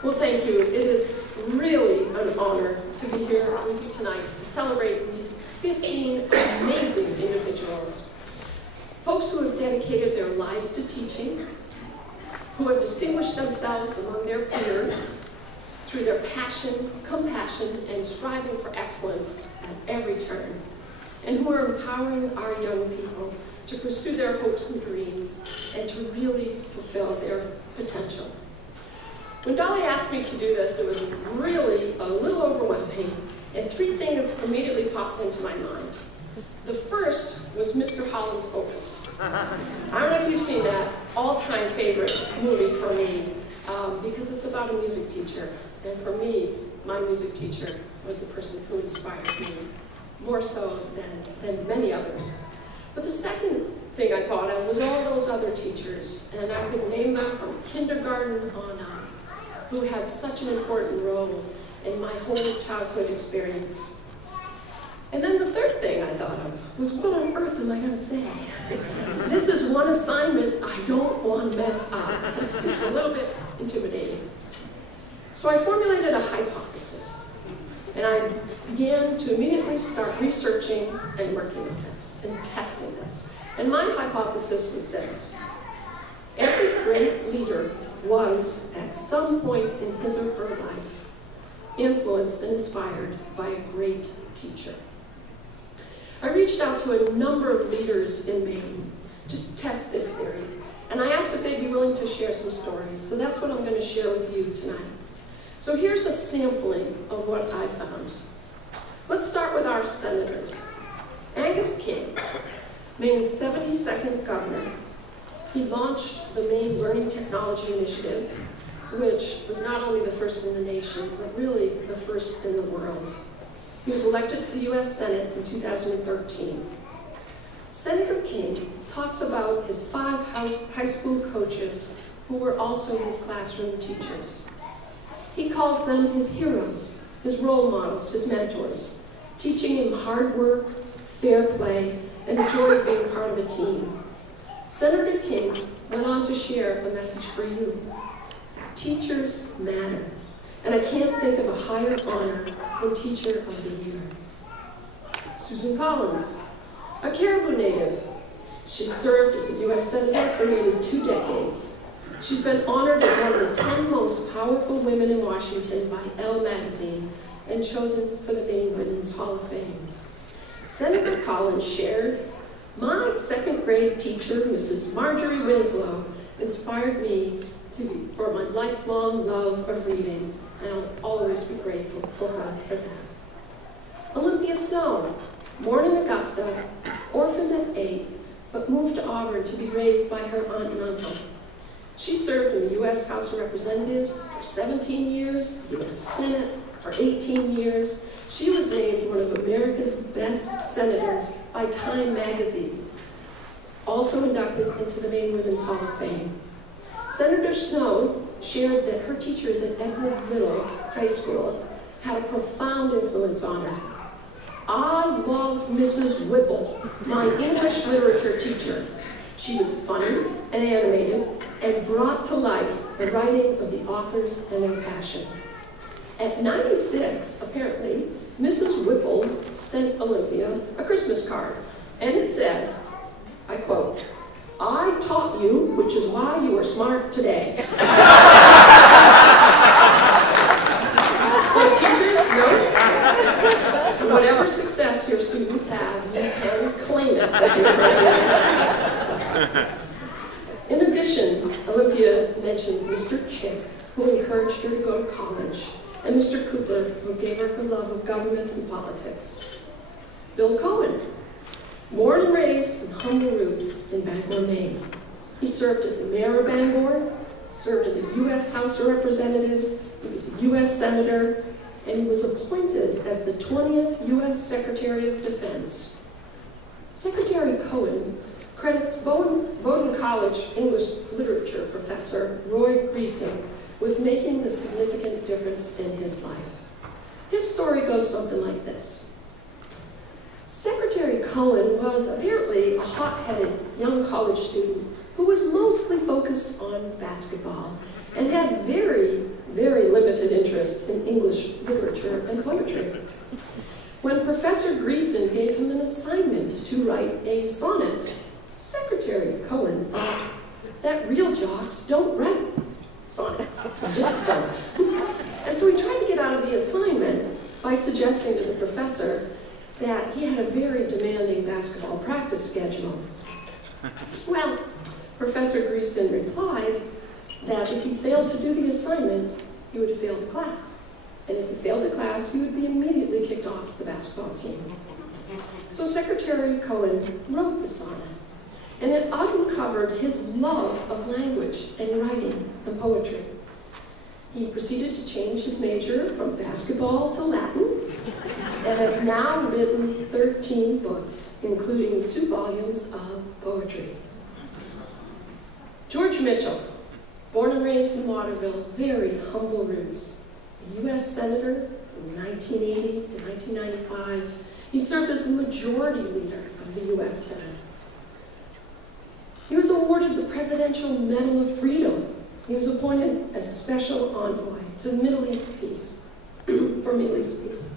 Well, thank you. It is really an honor to be here with you tonight to celebrate these 15 amazing individuals. Folks who have dedicated their lives to teaching, who have distinguished themselves among their peers through their passion, compassion, and striving for excellence at every turn, and who are empowering our young people to pursue their hopes and dreams and to really fulfill their potential. When Dolly asked me to do this, it was really a little overwhelming, and three things immediately popped into my mind. The first was Mr. Holland's Opus. I don't know if you've seen that, all-time favorite movie for me, because it's about a music teacher. And for me, my music teacher was the person who inspired me, more so than many others. But the second thing I thought of was all those other teachers, and I could name them from kindergarten on up, who had such an important role in my whole childhood experience. And then the third thing I thought of was, what on earth am I going to say? This is one assignment I don't want to mess up. It's just a little bit intimidating. So I formulated a hypothesis, and I began to immediately start researching and working on this and testing this. And my hypothesis was this: every great leader was, at some point in his or her life, influenced and inspired by a great teacher. I reached out to a number of leaders in Maine just to test this theory, and I asked if they'd be willing to share some stories. So that's what I'm going to share with you tonight. So here's a sampling of what I found. Let's start with our senators. Angus King, Maine's 72nd governor. He launched the Maine Learning Technology Initiative, which was not only the first in the nation, but really the first in the world. He was elected to the U.S. Senate in 2013. Senator King talks about his 5 high school coaches who were also his classroom teachers. He calls them his heroes, his role models, his mentors, teaching him hard work, fair play, and the joy of being part of a team. Senator King went on to share a message for you. Teachers matter, and I can't think of a higher honor than Teacher of the Year. Susan Collins, a Caribou native. She served as a U.S. Senator for nearly 2 decades. She's been honored as one of the 10 most powerful women in Washington by Elle magazine and chosen for the Maine Women's Hall of Fame. Senator Collins shared, "My 2nd grade teacher, Mrs. Marjorie Winslow, inspired me for my lifelong love of reading, and I'll always be grateful for her for that." Olympia Snow, born in Augusta, orphaned at 8, but moved to Auburn to be raised by her aunt and uncle. She served in the U.S. House of Representatives for 17 years, U.S. Senate for 18 years. She was named one of America's best senators by Time magazine, also inducted into the Maine Women's Hall of Fame. Senator Snow shared that her teachers at Edward Little High School had a profound influence on her. "I loved Mrs. Whipple, my English literature teacher. She was funny and animated and brought to life the writing of the authors and their passion." At 96, apparently, Mrs. Whipple sent Olympia a Christmas card, and it said, I quote, "I taught you, which is why you are smart today." So teachers, note, whatever success your students have, you can claim it that they In addition, Olympia mentioned Mr. Chick, who encouraged her to go to college, and Mr. Cooper, who gave her her love of government and politics. Bill Cohen, born and raised in humble roots in Bangor, Maine. He served as the mayor of Bangor, served in the U.S. House of Representatives, he was a U.S. Senator, and he was appointed as the 20th U.S. Secretary of Defense. Secretary Cohen credits Bowdoin College English literature professor Roy Greasing with making a significant difference in his life. His story goes something like this. Secretary Cohen was apparently a hot-headed young college student who was mostly focused on basketball and had very, very interest in English literature and poetry. When Professor Greason gave him an assignment to write a sonnet, Secretary Cohen thought that real jocks don't write sonnets, just don't. And so he tried to get out of the assignment by suggesting to the professor that he had a very demanding basketball practice schedule. Well, Professor Greason replied that if he failed to do the assignment, he would fail the class. And if he failed the class, he would be immediately kicked off the basketball team. So Secretary Cohen wrote the sonnet, and it uncovered his love of language and writing and poetry. He proceeded to change his major from basketball to Latin, and has now written 13 books, including 2 volumes of poetry. George Mitchell, born and raised in Waterville, very humble roots. A U.S. Senator from 1980 to 1995. He served as the majority leader of the U.S. Senate. He was awarded the Presidential Medal of Freedom. He was appointed as a special envoy to Middle East peace, for Middle East peace.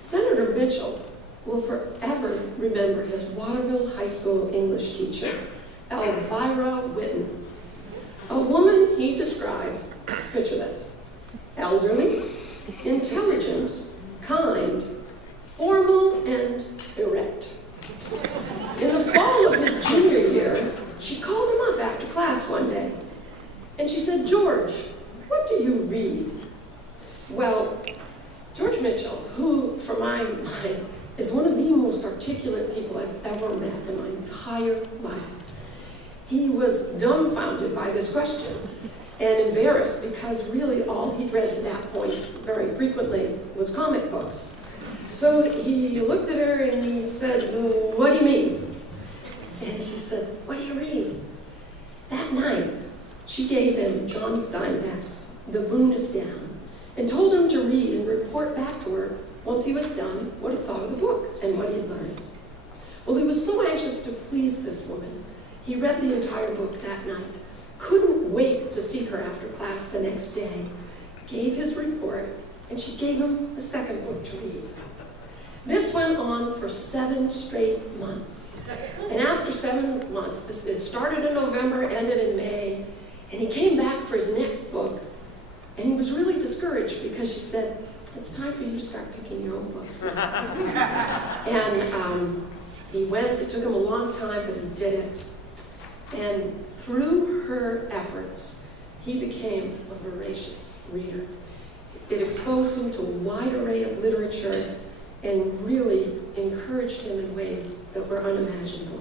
Senator Mitchell will forever remember his Waterville High School English teacher, Elvira Whitten, a woman he describes, picture this, elderly, intelligent, kind, formal, and erect. In the fall of his junior year, she called him up after class one day, and she said, "George, what do you read?" Well, George Mitchell, who, for my mind, is one of the most articulate people I've ever met in my entire life, he was dumbfounded by this question and embarrassed because really all he'd read to that point very frequently was comic books. So he looked at her and he said, "What do you mean?" And she said, "What do you read?" That night, she gave him John Steinbeck's The Moon is Down and told him to read and report back to her once he was done what he thought of the book and what he'd learned. Well, he was so anxious to please this woman, he read the entire book that night, couldn't wait to see her after class the next day, gave his report, and she gave him a second book to read. This went on for 7 straight months. And after 7 months, it started in November, ended in May, and he came back for his next book, and he was really discouraged because she said, "It's time for you to start picking your own books." And he went, it took him a long time, but he did it. And through her efforts, he became a voracious reader. It exposed him to a wide array of literature and really encouraged him in ways that were unimaginable.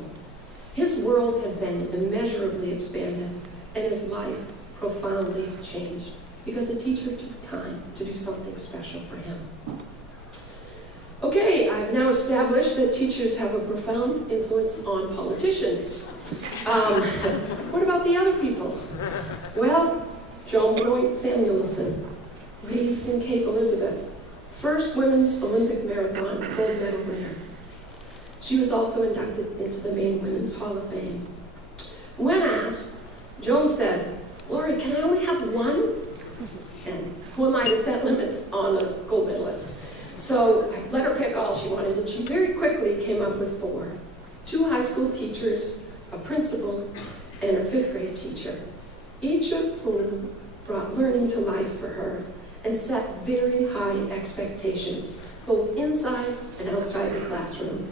His world had been immeasurably expanded, and his life profoundly changed because a teacher took time to do something special for him. Okay, I've now established that teachers have a profound influence on politicians. What about the other people? Well, Joan Benoit Samuelson, raised in Cape Elizabeth, first women's Olympic marathon gold medal winner. She was also inducted into the Maine Women's Hall of Fame. When asked, Joan said, "Laurie, can I only have one?" And who am I to set limits on a gold medalist? So I let her pick all she wanted, and she very quickly came up with 4. 2 high school teachers, a principal, and a 5th grade teacher, each of whom brought learning to life for her and set very high expectations, both inside and outside the classroom,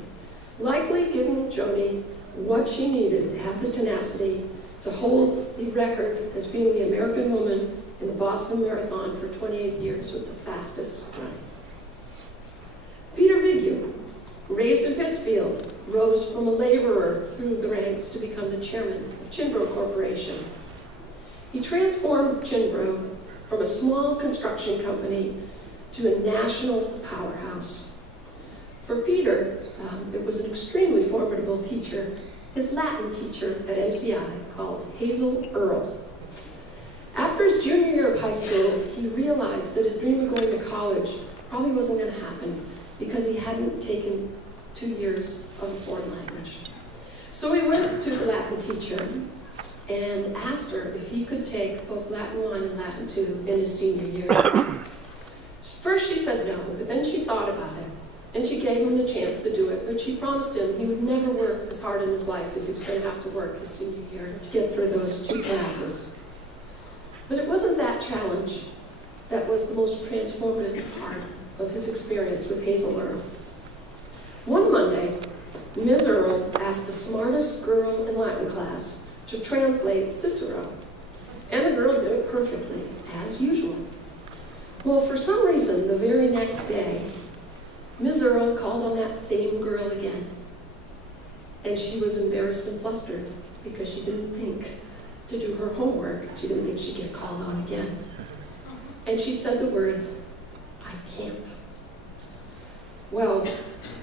likely giving Joni what she needed to have the tenacity to hold the record as being the American woman in the Boston Marathon for 28 years with the fastest run. Peter Vignew, raised in Pittsfield, rose from a laborer through the ranks to become the chairman of Chinbro Corporation. He transformed Chinbro from a small construction company to a national powerhouse. For Peter, it was an extremely formidable teacher, his Latin teacher at MCI, called Hazel Earle. After his junior year of high school, he realized that his dream of going to college probably wasn't going to happen because he hadn't taken 2 years of a foreign language. So he went to the Latin teacher, and asked her if he could take both Latin 1 and Latin 2 in his senior year. First she said no, but then she thought about it, and she gave him the chance to do it, but she promised him he would never work as hard in his life as he was going to have to work his senior year to get through those 2 classes. But it wasn't that challenge that was the most transformative part of his experience with Hazel Earle. One Monday, Ms. Earle asked the smartest girl in Latin class to translate Cicero, and the girl did it perfectly, as usual. Well, for some reason, the very next day, Ms. Earle called on that same girl again, and she was embarrassed and flustered because she didn't think to do her homework. She didn't think she'd get called on again. And she said the words, "I can't." Well,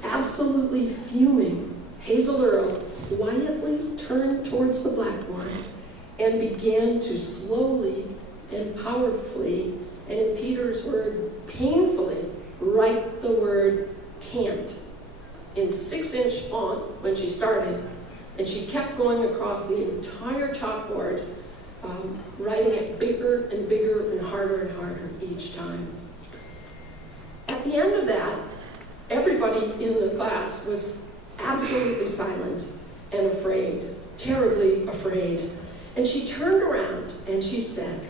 absolutely fuming, Hazel Earle quietly turned towards the blackboard and began to slowly and powerfully, and in Peter's word, painfully, write the word "can't" in 6-inch font when she started, and she kept going across the entire chalkboard, writing it bigger and bigger and harder each time. At the end of that, everybody in the class was absolutely silent and afraid, terribly afraid. And she turned around and she said,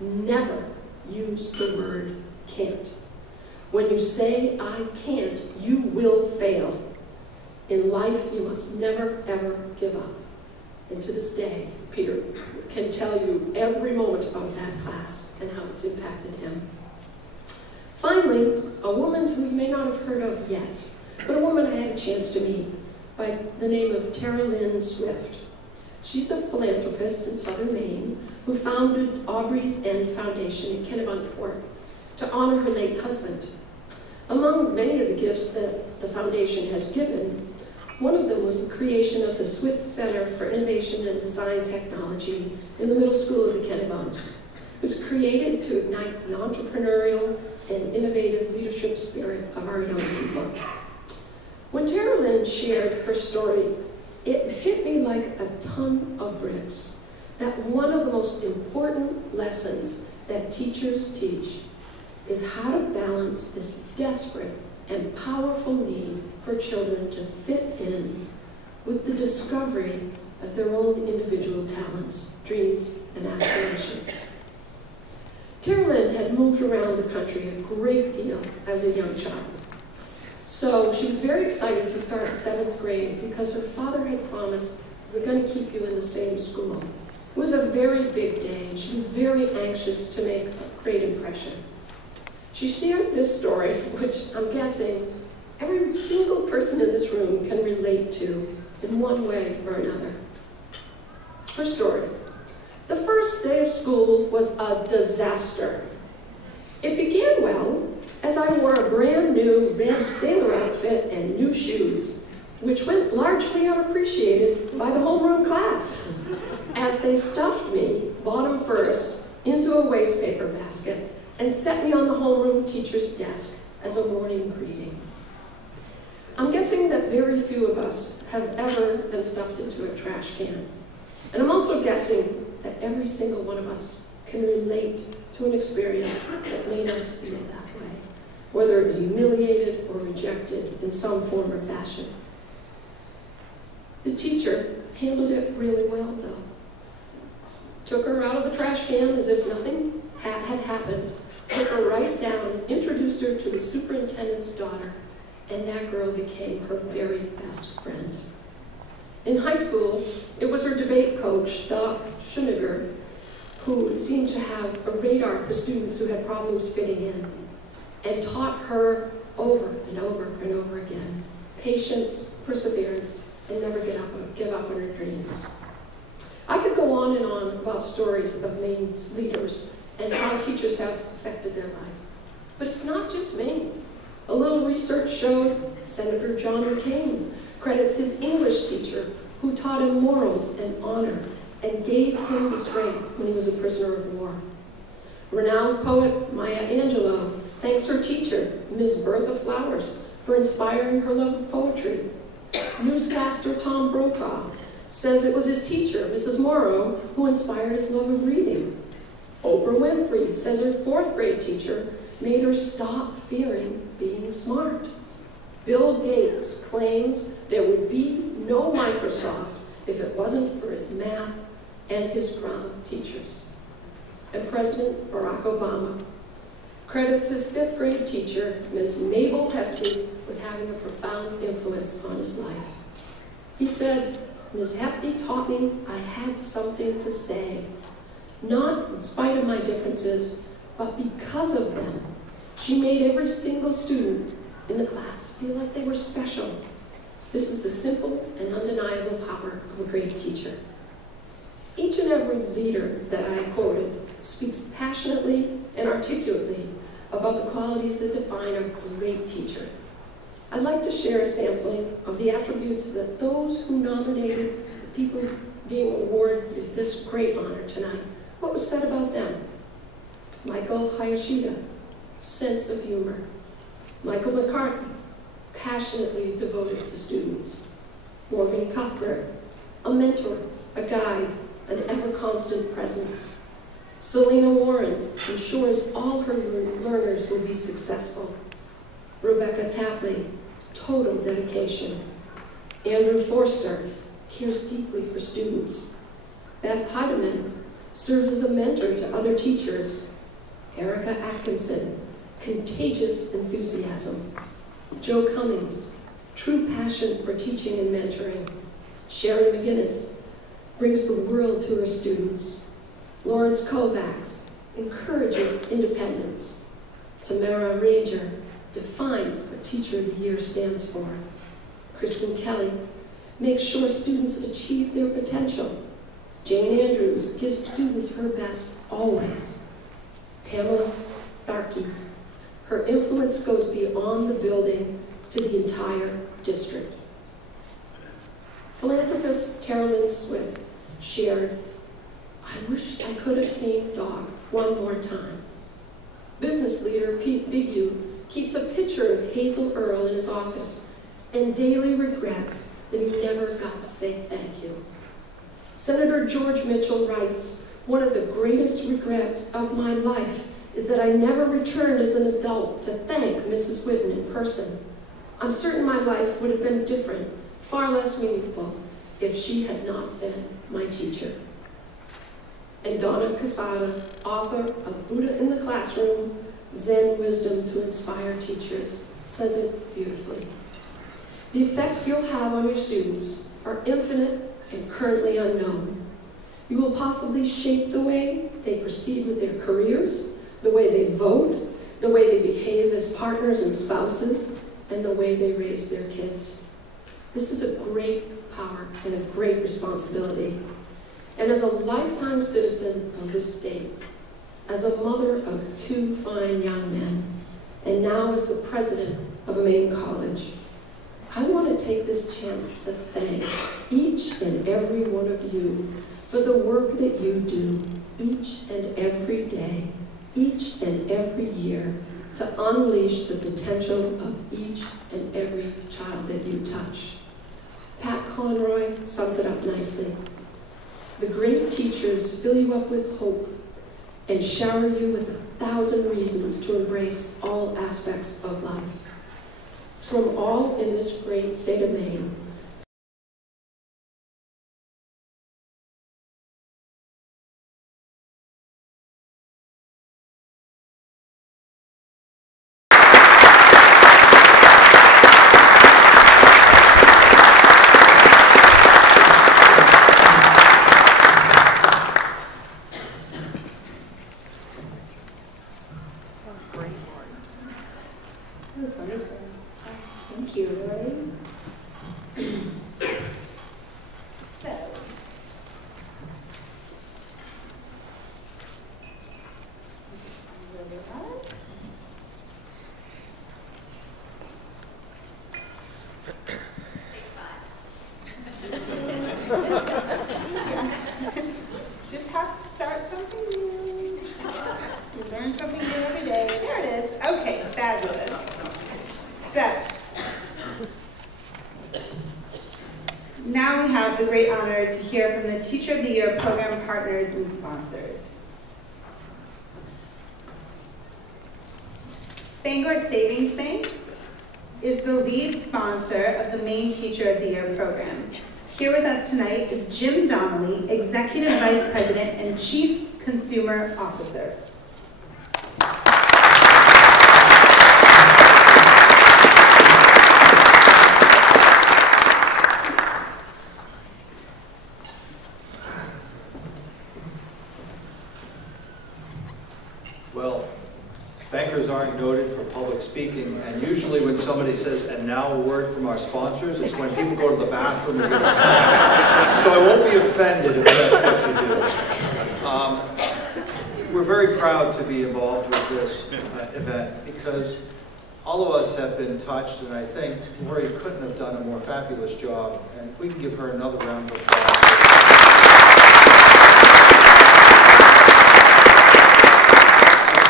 "Never use the word can't. When you say I can't, you will fail. In life, you must never, ever give up." And to this day, Peter can tell you every moment of that class and how it's impacted him. Finally, a woman who you may not have heard of yet, but a woman I had a chance to meet by the name of Tara Lynn Swift. She's a philanthropist in southern Maine who founded Aubrey's End Foundation in Kennebunkport to honor her late husband. Among many of the gifts that the foundation has given, one of them was the creation of the Swift Center for Innovation and Design Technology in the middle school of the Kennebunks. It was created to ignite the entrepreneurial and innovative leadership spirit of our young people. When Tara Lynn shared her story, it hit me like a ton of bricks that one of the most important lessons that teachers teach is how to balance this desperate and powerful need for children to fit in with the discovery of their own individual talents, dreams, and aspirations. Tara Lynn had moved around the country a great deal as a young child. So she was very excited to start 7th grade because her father had promised, "We're going to keep you in the same school." It was a very big day, and she was very anxious to make a great impression. She shared this story, which I'm guessing every single person in this room can relate to in one way or another. Her story. The first day of school was a disaster. It began well, as I wore a brand new red sailor outfit and new shoes, which went largely unappreciated by the homeroom class, as they stuffed me, bottom first, into a wastepaper basket and set me on the homeroom teacher's desk as a morning greeting. I'm guessing that very few of us have ever been stuffed into a trash can. And I'm also guessing that every single one of us can relate to an experience that made us feel that way, whether it was humiliated or rejected in some form or fashion. The teacher handled it really well, though. Took her out of the trash can as if nothing had happened, took her right down, introduced her to the superintendent's daughter, and that girl became her very best friend. In high school, it was her debate coach, Doc Schuniger, who seemed to have a radar for students who had problems fitting in, and taught her over and over and over again patience, perseverance, and never give up on her dreams. I could go on and on about stories of Maine's leaders and how teachers have affected their life. But it's not just Maine. A little research shows Senator John McCain credits his English teacher who taught him morals and honor and gave him the strength when he was a prisoner of war. Renowned poet Maya Angelou thanks her teacher, Ms. Bertha Flowers, for inspiring her love of poetry. Newscaster Tom Brokaw says it was his teacher, Mrs. Morrow, who inspired his love of reading. Oprah Winfrey says her 4th grade teacher made her stop fearing being smart. Bill Gates claims there would be no Microsoft if it wasn't for his math and his drama teachers. And President Barack Obama credits his 5th grade teacher, Ms. Mabel Hefty, with having a profound influence on his life. He said, "Ms. Hefty taught me I had something to say, not in spite of my differences, but because of them. She made every single student in the class feel like they were special. This is the simple and undeniable power of a great teacher." Each and every leader that I quoted speaks passionately and articulately about the qualities that define a great teacher. I'd like to share a sampling of the attributes that those who nominated the people being awarded this great honor tonight, what was said about them. Michael Hayashida, sense of humor. Michael McCarthy, passionately devoted to students. Morgan Cuthbert, a mentor, a guide, an ever-constant presence. Selena Warren ensures all her learners will be successful. Rebecca Tapley, total dedication. Andrew Forster cares deeply for students. Beth Heidemann serves as a mentor to other teachers. Erica Atkinson, contagious enthusiasm. Joe Cummings, true passion for teaching and mentoring. Sharon McGinnis brings the world to her students. Lawrence Kovacs encourages independence. Tamara Ranger defines what Teacher of the Year stands for. Kristen Kelly makes sure students achieve their potential. Jane Andrews gives students her best always. Pamela Starkey, her influence goes beyond the building to the entire district. Philanthropist Tara Lynn Swift shared, "I wish I could have seen Dog one more time." Business leader Pete Vigu keeps a picture of Hazel Earle in his office and daily regrets that he never got to say thank you. Senator George Mitchell writes, "One of the greatest regrets of my life is that I never returned as an adult to thank Mrs. Whitten in person. I'm certain my life would have been different, far less meaningful, if she had not been my teacher." And Donna Casada, author of Buddha in the Classroom, Zen Wisdom to Inspire Teachers, says it beautifully. "The effects you'll have on your students are infinite and currently unknown. You will possibly shape the way they proceed with their careers, the way they vote, the way they behave as partners and spouses, and the way they raise their kids. This is a great power and a great responsibility. And as a lifetime citizen of this state, as a mother of 2 fine young men, and now as the president of a Maine college, I want to take this chance to thank each and every one of you for the work that you do each and every day, each and every year, to unleash the potential of each and every child that you touch." Pat Conroy sums it up nicely. "The great teachers fill you up with hope and shower you with 1,000 reasons to embrace all aspects of life. From all in this great state of Maine, Thank you, Laurie. So, just have to start something new. You learn something new every day. There it is. Okay, fabulous. So, now we have the great honor to hear from the Teacher of the Year program partners and sponsors. Bangor Savings Bank is the lead sponsor of the Maine Teacher of the Year program. Here with us tonight is Jim Donnelly, Executive Vice President and Chief Consumer Officer. Well, bankers aren't noted for public speaking, and usually when somebody says, and now a word from our sponsors, it's when people go to the bathroom and get a snack. So I won't be offended if that's what you do. We're very proud to be involved with this event because all of us have been touched, and I think Laurie couldn't have done a more fabulous job. And if we can give her another round of applause.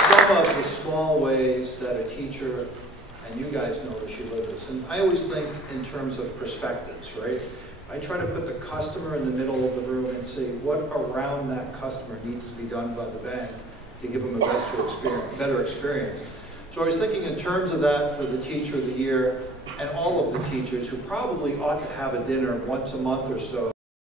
Some of the small ways that a teacher, and you guys know this, you live this, and I always think in terms of perspectives, right? I try to put the customer in the middle of the room and say what around that customer needs to be done by the bank to give them a better experience. So I was thinking in terms of that for the Teacher of the Year and all of the teachers who probably ought to have a dinner once a month or so